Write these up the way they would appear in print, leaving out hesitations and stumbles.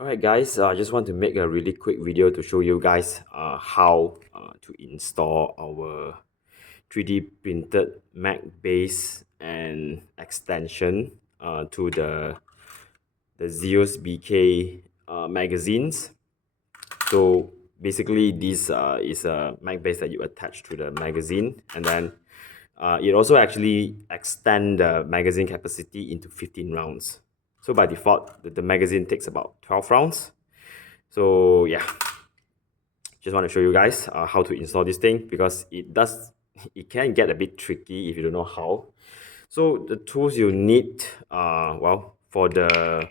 Alright guys, I just want to make a really quick video to show you guys how to install our 3D printed Magbase and extension to the Zeus BK magazines. So basically this is a Magbase that you attach to the magazine, and then it also actually extend the magazine capacity into 15 rounds. So by default, the magazine takes about 12 rounds. So yeah, just want to show you guys how to install this thing, because it can get a bit tricky if you don't know how. So the tools you need, well, for the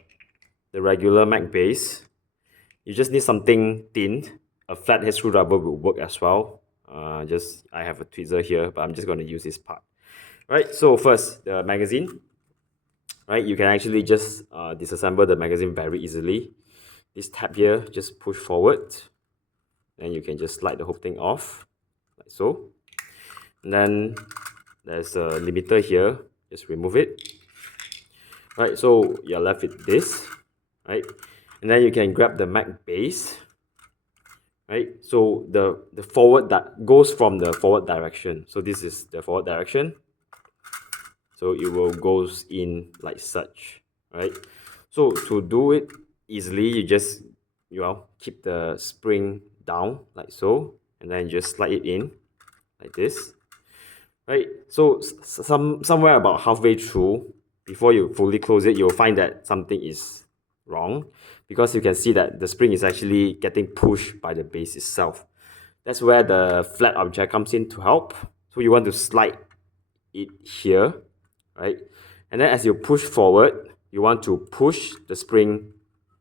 regular Magbase, you just need something thin. A flathead screwdriver will work as well. I have a tweezer here, but I'm just going to use this part. Right, so first, the magazine. Right, you can actually just disassemble the magazine very easily. This tab here, just push forward. Then you can just slide the whole thing off, like so. And then there's a limiter here, just remove it. Right, so you're left with this, right? And then you can grab the Magbase, right? So the forward that goes from the forward direction. So this is the forward direction. So it will goes in like such, right? So to do it easily, you just keep the spring down like so, and then just slide it in like this, right? So somewhere about halfway through, before you fully close it, you'll find that something is wrong, because you can see that the spring is actually getting pushed by the base itself. That's where the flat object comes in to help. So you want to slide it here, right? And then as you push forward, you want to push the spring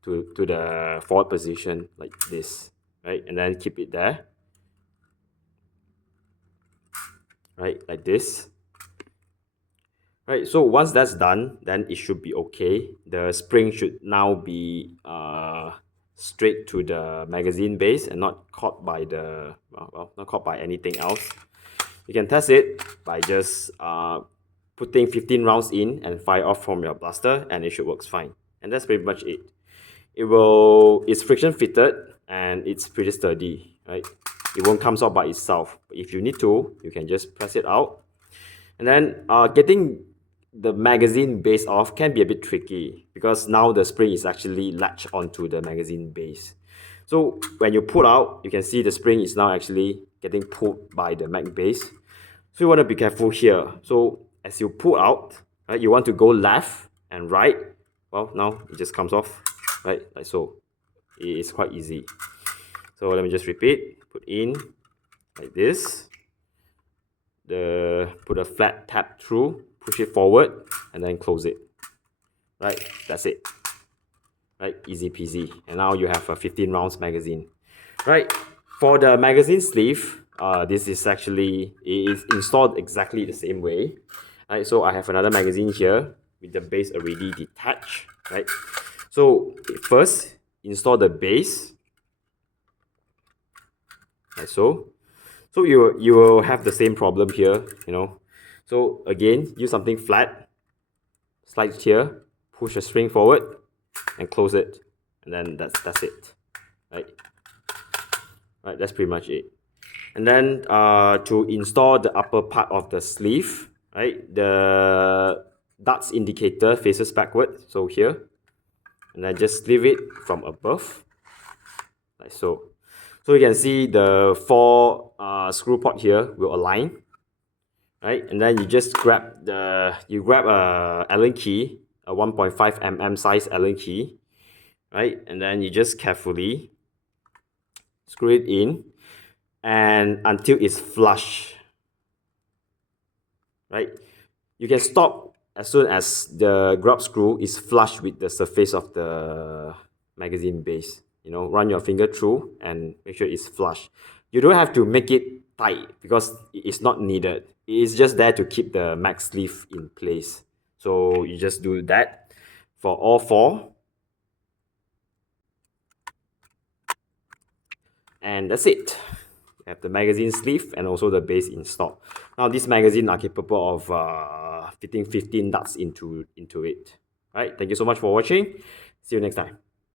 to the forward position like this, right? And then keep it there, right? Like this. Right, so once that's done, then it should be okay. The spring should now be straight to the magazine base and not caught by not caught by anything else. You can test it by just putting 15 rounds in and fire off from your blaster, and it should work fine. And that's pretty much it. It's friction fitted and it's pretty sturdy, right? It won't come out by itself. But if you need to, you can just press it out. And then getting the magazine base off can be a bit tricky, because now the spring is actually latched onto the magazine base. So when you pull out, you can see the spring is now actually getting pulled by the Magbase. So you want to be careful here. So as you pull out, right, you want to go left and right. Well, now it just comes off, right, like so. It is quite easy. So let me just repeat. Put in like this. Put a flat tab through, push it forward, and then close it. Right, that's it. Right, easy peasy. And now you have a 15 rounds magazine. Right, for the magazine sleeve, this is actually, it is installed exactly the same way. Right, so I have another magazine here with the base already detached. Right, so first install the base, like so. So you will have the same problem here, So again, use something flat, slide it here, push the string forward, and close it, and then that's it, right? Right, that's pretty much it. And then to install the upper part of the sleeve, right? The darts indicator faces backward, so here, and then just sleeve it from above, like so. So you can see the four screw pot here will align, right? And then you just grab a Allen key, a 1.5 mm size Allen key, right? And then you just carefully screw it in, and until it's flush, right? You can stop as soon as the grub screw is flush with the surface of the magazine base. Run your finger through and make sure it's flush. You don't have to make it tight, because it's not needed. It is just there to keep the mag sleeve in place. So you just do that for all four. And that's it. You have the magazine sleeve and also the base installed. Now these magazines are capable of fitting 15 darts into it. Alright, thank you so much for watching. See you next time.